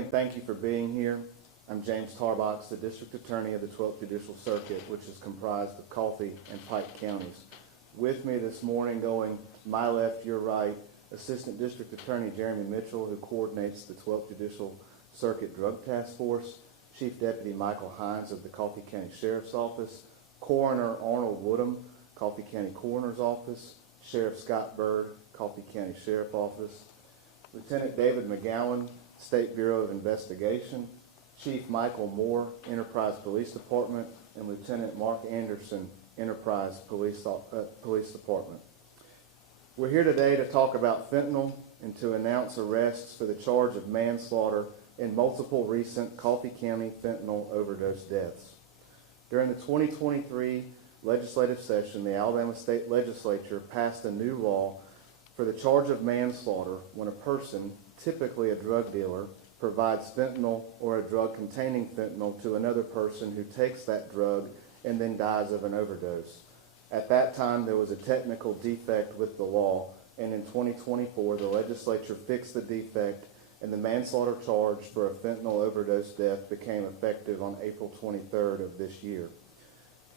and thank you for being here. I'm James Tarbox, the District Attorney of the 12th Judicial Circuit, which is comprised of Coffee and Pike counties. With me this morning, going my left, your right, Assistant District Attorney Jeremy Mitchell, who coordinates the 12th Judicial Circuit Drug Task Force, Chief Deputy Michael Hines of the Coffee County Sheriff's Office, Coroner Arnold Woodham, Coffee County Coroner's Office, Sheriff Scott Bird, Coffee County Sheriff Office, Lieutenant David McGowan, State Bureau of Investigation, Chief Michael Moore, Enterprise Police Department, and Lieutenant Mark Anderson, Enterprise Police Department. We're here today to talk about fentanyl and to announce arrests for the charge of manslaughter in multiple recent Coffee County fentanyl overdose deaths. During the 2023 legislative session, the Alabama State Legislature passed a new law for the charge of manslaughter when a person, typically a drug dealer, provides fentanyl or a drug containing fentanyl to another person who takes that drug and then dies of an overdose. At that time, there was a technical defect with the law, and in 2024, the legislature fixed the defect, and the manslaughter charge for a fentanyl overdose death became effective on April 23rd of this year.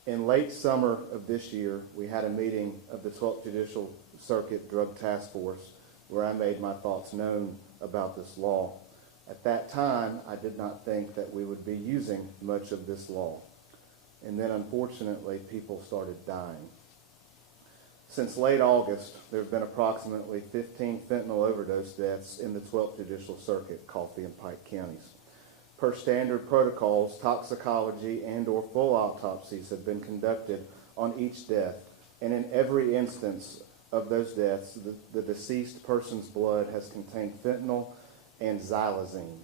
In late summer of this year, we had a meeting of the 12th Judicial Circuit Drug Task Force where I made my thoughts known about this law. At that time, I did not think that we would be using much of this law. And then, unfortunately, people started dying. Since late August, there have been approximately 15 fentanyl overdose deaths in the 12th Judicial Circuit, Coffee and Pike counties. Per standard protocols, toxicology and/or full autopsies have been conducted on each death, and in every instance of those deaths, the deceased person's blood has contained fentanyl and xylazine.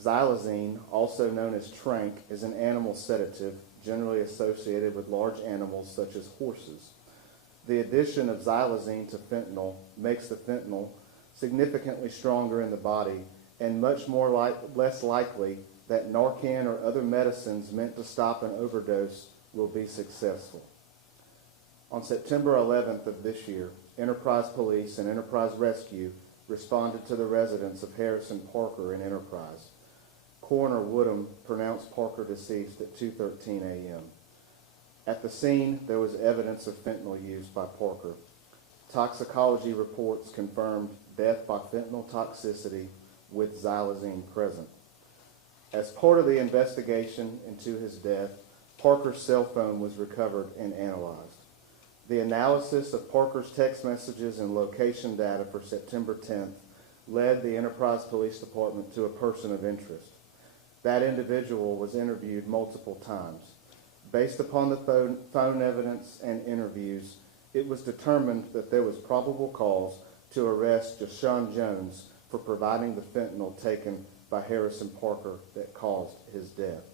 Xylazine, also known as tranq, is an animal sedative generally associated with large animals such as horses. The addition of xylazine to fentanyl makes the fentanyl significantly stronger in the body and less likely that Narcan or other medicines meant to stop an overdose will be successful. On September 11th of this year, Enterprise Police and Enterprise Rescue responded to the residence of Harrison Parker in Enterprise. Coroner Woodham pronounced Parker deceased at 2:13 a.m. At the scene, there was evidence of fentanyl use by Parker. Toxicology reports confirmed death by fentanyl toxicity with xylazine present. As part of the investigation into his death, Parker's cell phone was recovered and analyzed. The analysis of Parker's text messages and location data for September 10th led the Enterprise Police Department to a person of interest. That individual was interviewed multiple times. Based upon the phone evidence and interviews, it was determined that there was probable cause to arrest Jashawn Jones for providing the fentanyl taken by Harrison Parker that caused his death.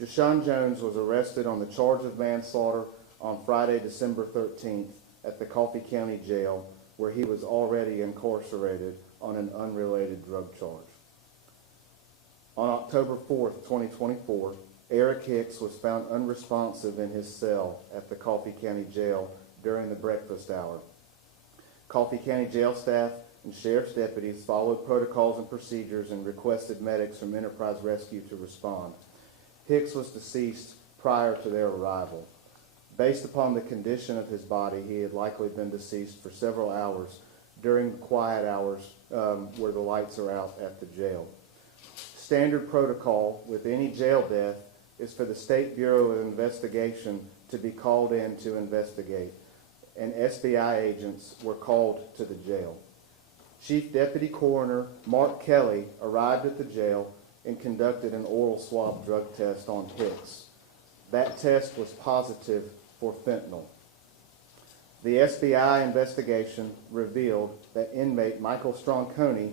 Jashawn Jones was arrested on the charge of manslaughter on Friday, December 13th at the Coffee County Jail, where he was already incarcerated on an unrelated drug charge. On October 4th, 2024, Eric Hicks was found unresponsive in his cell at the Coffee County Jail during the breakfast hour. Coffee County Jail staff and sheriff's deputies followed protocols and procedures and requested medics from Enterprise Rescue to respond. Hicks was deceased prior to their arrival. Based upon the condition of his body, he had likely been deceased for several hours during the quiet hours where the lights are out at the jail. Standard protocol with any jail death is for the State Bureau of Investigation to be called in to investigate, and SBI agents were called to the jail. Chief Deputy Coroner Mark Kelly arrived at the jail and conducted an oral swab drug test on Hicks. That test was positive for fentanyl. The SBI investigation revealed that inmate Michael Stronconi,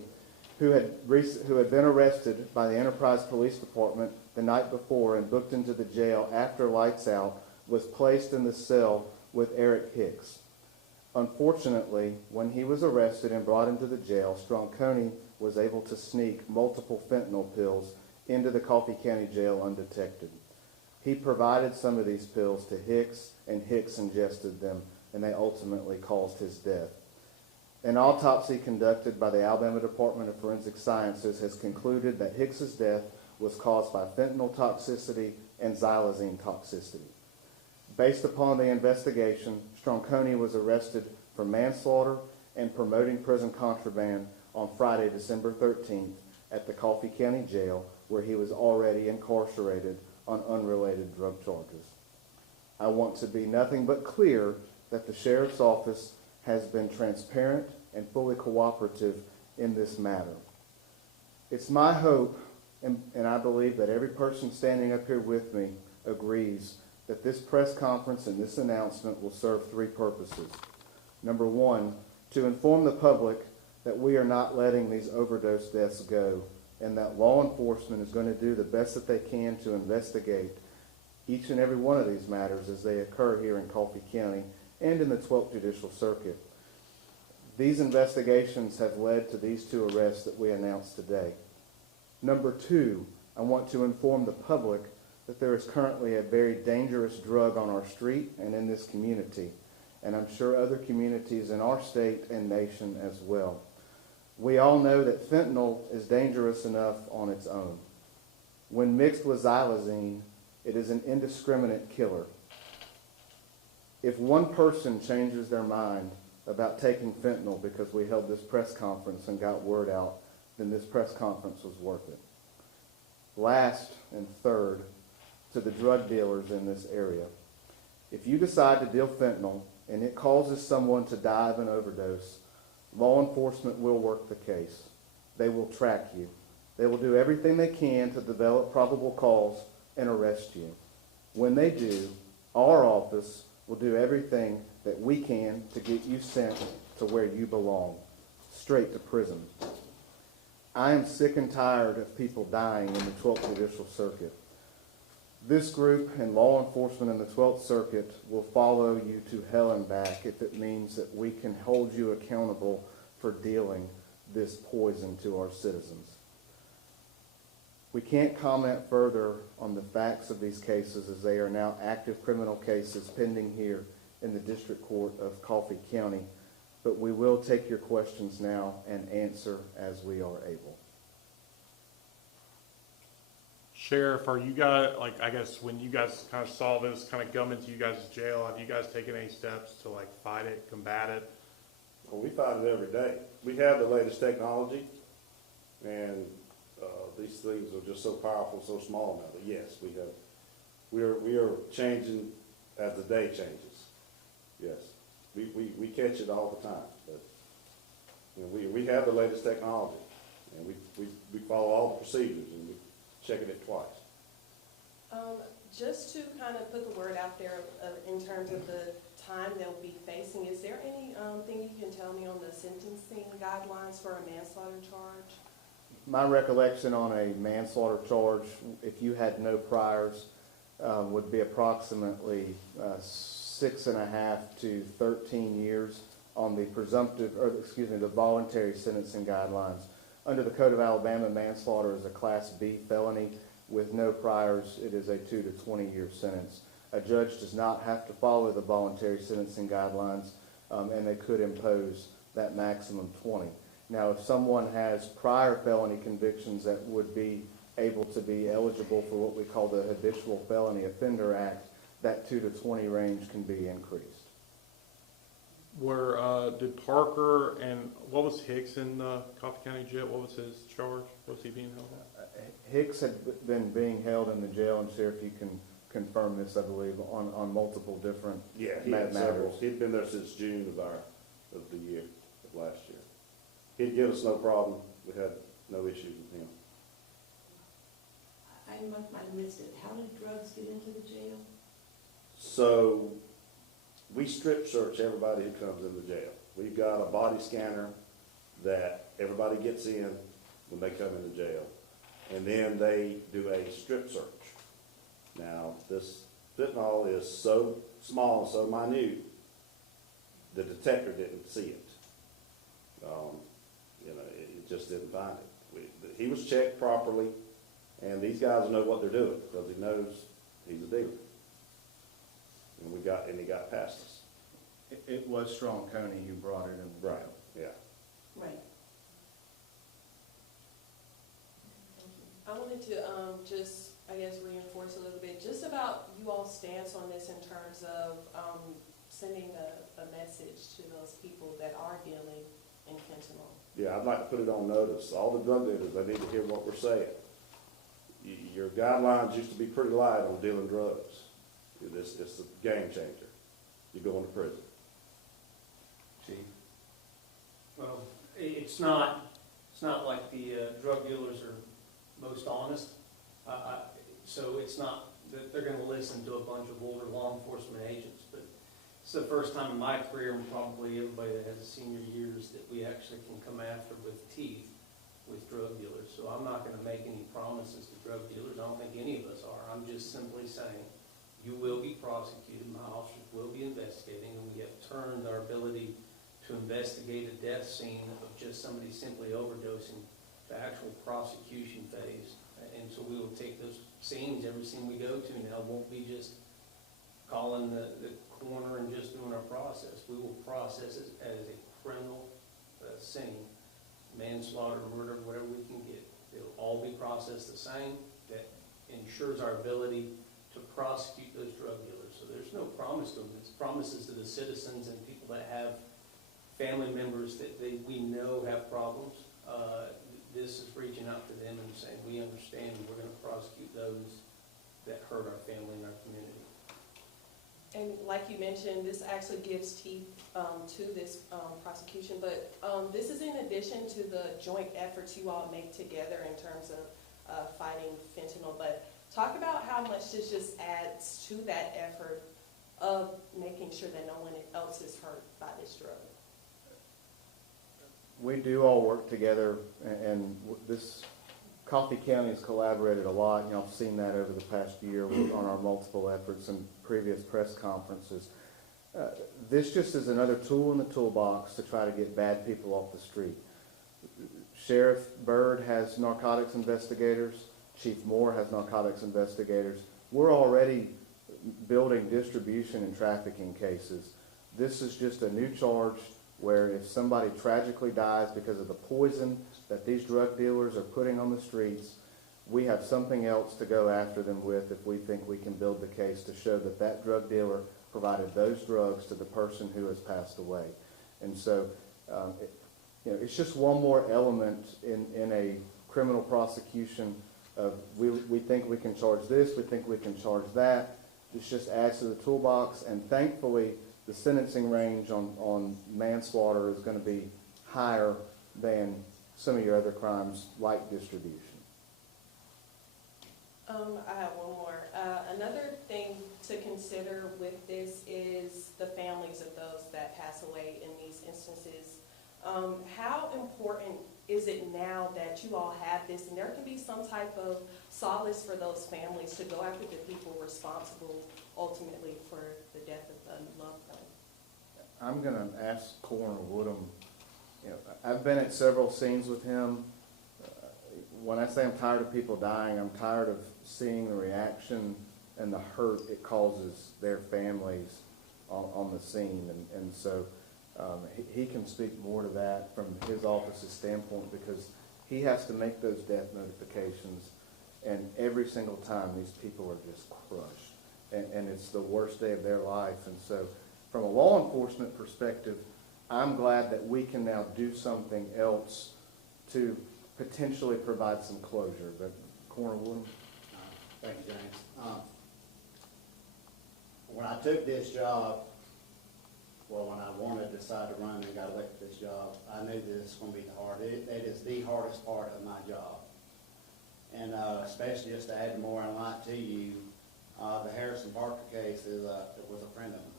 who had been arrested by the Enterprise Police Department the night before and booked into the jail after lights out, was placed in the cell with Eric Hicks. Unfortunately, when he was arrested and brought into the jail, Stronconi was able to sneak multiple fentanyl pills into the Coffee County Jail undetected. He provided some of these pills to Hicks, and Hicks ingested them, and they ultimately caused his death. An autopsy conducted by the Alabama Department of Forensic Sciences has concluded that Hicks's death was caused by fentanyl toxicity and xylazine toxicity. Based upon the investigation, Stronconi was arrested for manslaughter and promoting prison contraband on Friday, December 13th at the Coffee County Jail, where he was already incarcerated on unrelated drug charges. I want to be nothing but clear that the Sheriff's Office has been transparent and fully cooperative in this matter. It's my hope, and I believe that every person standing up here with me agrees, that this press conference and this announcement will serve three purposes. Number one, to inform the public that we are not letting these overdose deaths go, and that law enforcement is going to do the best that they can to investigate each and every one of these matters as they occur here in Coffee County and in the 12th Judicial Circuit. These investigations have led to these two arrests that we announced today. Number two, I want to inform the public that there is currently a very dangerous drug on our street and in this community, and I'm sure other communities in our state and nation as well. We all know that fentanyl is dangerous enough on its own. When mixed with xylazine, it is an indiscriminate killer. If one person changes their mind about taking fentanyl because we held this press conference and got word out, then this press conference was worth it. Last and third, to the drug dealers in this area. If you decide to deal fentanyl and it causes someone to die of an overdose, law enforcement will work the case. They will track you. They will do everything they can to develop probable cause and arrest you. When they do, our office will do everything that we can to get you sent to where you belong, straight to prison. I am sick and tired of people dying in the 12th Judicial Circuit. This group and law enforcement in the 12th Circuit will follow you to hell and back if it means that we can hold you accountable for dealing this poison to our citizens. We can't comment further on the facts of these cases as they are now active criminal cases pending here in the District Court of Coffee County, but we will take your questions now and answer as we are able. Sheriff, are you guys, like, I guess when you guys kind of saw this kind of come into you guys' jail, have you guys taken any steps to like fight it, combat it? Well, we fight it every day. We have the latest technology, and these things are just so powerful, so small now. But yes, we are changing as the day changes. Yes, we catch it all the time. But you know, we have the latest technology, and we follow all the procedures, and we checking it twice. Just to kind of put the word out there in terms of the time they'll be facing, is there any thing you can tell me on the sentencing guidelines for a manslaughter charge? My recollection on a manslaughter charge, if you had no priors, would be approximately 6.5 to 13 years on the the voluntary sentencing guidelines. Under the Code of Alabama, manslaughter is a Class B felony. With no priors, it is a 2 to 20-year sentence. A judge does not have to follow the voluntary sentencing guidelines, and they could impose that maximum 20. Now, if someone has prior felony convictions that would be able to be eligible for what we call the Habitual Felony Offender Act, that 2 to 20 range can be increased. Did Parker and what was Hicks in Coffee County Jail? What was his charge? What was he being held at? Hicks had been being held in the jail, and Sheriff, you can confirm this, I believe, on multiple different matters. He'd been there since June of the year of last year. He'd give us no problem. We had no issues with him. I might have missed it. How did drugs get into the jail? So we strip search everybody who comes in the jail. We've got a body scanner that everybody gets in when they come into jail. And then they do a strip search. Now, this fentanyl is so small and so minute, the detector didn't see it. It just didn't find it. He was checked properly, and these guys know what they're doing because he knows he's a dealer. And he got past us. It was Stronconi who brought it in. Right. Yeah. Right. I wanted to, just, I guess, reinforce a little bit, just about you all's stance on this in terms of, sending a message to those people that are dealing in fentanyl. Yeah, I'd like to put it on notice. All the drug dealers, they need to hear what we're saying. Your guidelines used to be pretty light on dealing drugs. It's a game changer. You're going to prison. Chief? Well, it's not like the drug dealers are most honest. So it's not that they're gonna listen to a bunch of older law enforcement agents, but it's the first time in my career, and probably everybody that has senior years, that we actually can come after with teeth with drug dealers. So I'm not gonna make any promises to drug dealers. I don't think any of us are. I'm just simply saying, you will be prosecuted, my officers will be investigating, and we have turned our ability to investigate a death scene of just somebody simply overdosing to actual prosecution phase. And so we will take those scenes, every scene we go to now won't be just calling the coroner and just doing our process. We will process it as a criminal scene, manslaughter, murder, whatever we can get. It'll all be processed the same. That ensures our ability to prosecute those drug dealers. So there's no promise to them. It's promises to the citizens and people that have family members that we know have problems. This is reaching out to them and saying, we understand, and we're going to prosecute those that hurt our family and our community. And like you mentioned, this actually gives teeth to this prosecution, but this is in addition to the joint efforts you all make together in terms of fighting fentanyl. But talk about how much this just adds to that effort of making sure that no one else is hurt by this drug. We do all work together, and this, Coffee County has collaborated a lot. You know, I've seen that over the past year on our multiple efforts and previous press conferences. This just is another tool in the toolbox to try to get bad people off the street. Sheriff Byrd has narcotics investigators. Chief Moore has narcotics investigators. We're already building distribution and trafficking cases. This is just a new charge where if somebody tragically dies because of the poison that these drug dealers are putting on the streets, we have something else to go after them with if we think we can build the case to show that that drug dealer provided those drugs to the person who has passed away. And so, it's just one more element in a criminal prosecution of we think we can charge this, we think we can charge that. This just adds to the toolbox, and thankfully, the sentencing range on manslaughter is going to be higher than some of your other crimes like distribution. I have one more. Another thing to consider with this is the families of those that pass away in these instances. How important is it now that you all have this, and there can be some type of solace for those families to go after the people responsible ultimately for the death of a loved one? I'm going to ask Coroner Woodham. I've been at several scenes with him. When I say I'm tired of people dying, I'm tired of seeing the reaction and the hurt it causes their families on the scene. And so he can speak more to that from his office's standpoint, because he has to make those death notifications, and every single time these people are just crushed. And it's the worst day of their life. And so from a law enforcement perspective, I'm glad that we can now do something else to potentially provide some closure. But Coroner Woodham? Thank you, James. When I took this job, well, when I wanted to decide to run and got elected to this job, I knew that it's going to be it is the hardest part of my job. And especially just to add more and light to you, the Harrison Parker case was a friend of mine.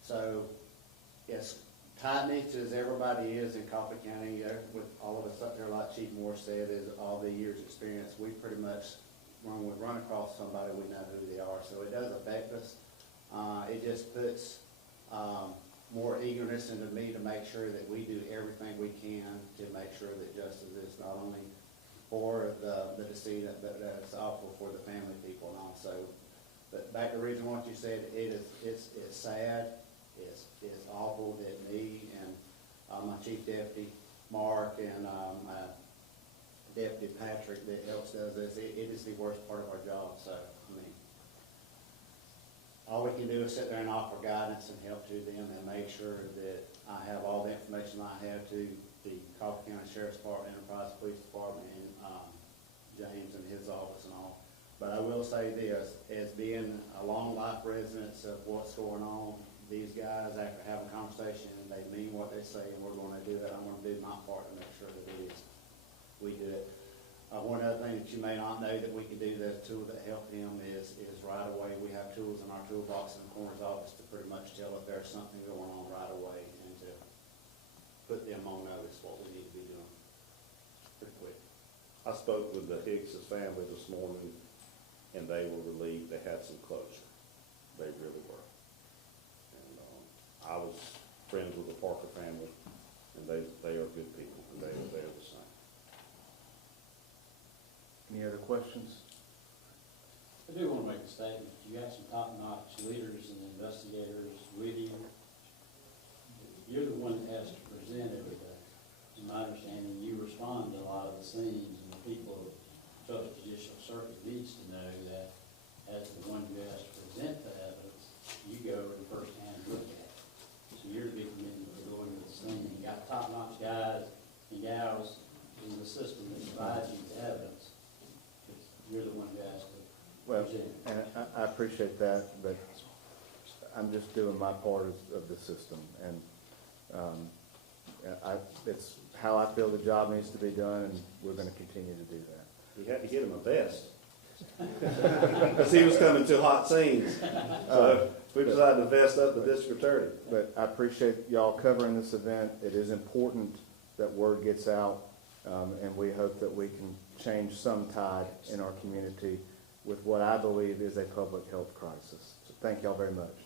So, as tight-knit as everybody is in Coffee County, with all of us up there, like Chief Moore said, is all the years' experience, we pretty much, when we run across somebody, we know who they are. So it does affect us. It just puts more eagerness into me to make sure that we do everything we can to make sure that justice is not only for the decedent, but that it's awful for the family people and also. But back to the reason what you said, it's sad, it's awful that me and my chief deputy, Mark, and my deputy Patrick that helps does this. It is the worst part of our job, so, I mean, all we can do is sit there and offer guidance and help to them and make sure that I have all the information I have to the Coffee County Sheriff's Department, Enterprise Police Department, and James and his office and all. But I will say this, as being a long life resident of what's going on, these guys, after having a conversation, they mean what they say, and we're gonna do that. I'm gonna do my part to make sure that it is, we do it. One other thing that you may not know that we can do, the tool that help him is right away. We have tools in our toolbox in the coroner's office to pretty much tell if there's something going on right away and to put them on notice what we need to be doing pretty quick. I spoke with the Hicks's family this morning, and they were relieved they had some closure. They really were. And I was friends with the Parker family, and they are good people, and they are the same. Any other questions? I do want to make a statement. You got some top-notch leaders and investigators with you. You're the one that has to present every day. In my understanding, you respond to a lot of the scenes, and the people of the judicial circuit needs to know that as the one who has to present the evidence, you go and firsthand look at it. So you're the big commitment to going to the scene. You got top-notch guys and gals in the system that provides you the evidence. You're the one who has to Well, present it. and I appreciate that, but I'm just doing my part of the system, and it's how I feel the job needs to be done, and we're going to continue to do that. He had to get him a vest. Because he was coming to hot scenes. So we decided to vest up the district attorney. But I appreciate y'all covering this event. It is important that word gets out, and we hope that we can change some tide in our community with what I believe is a public health crisis. So thank y'all very much.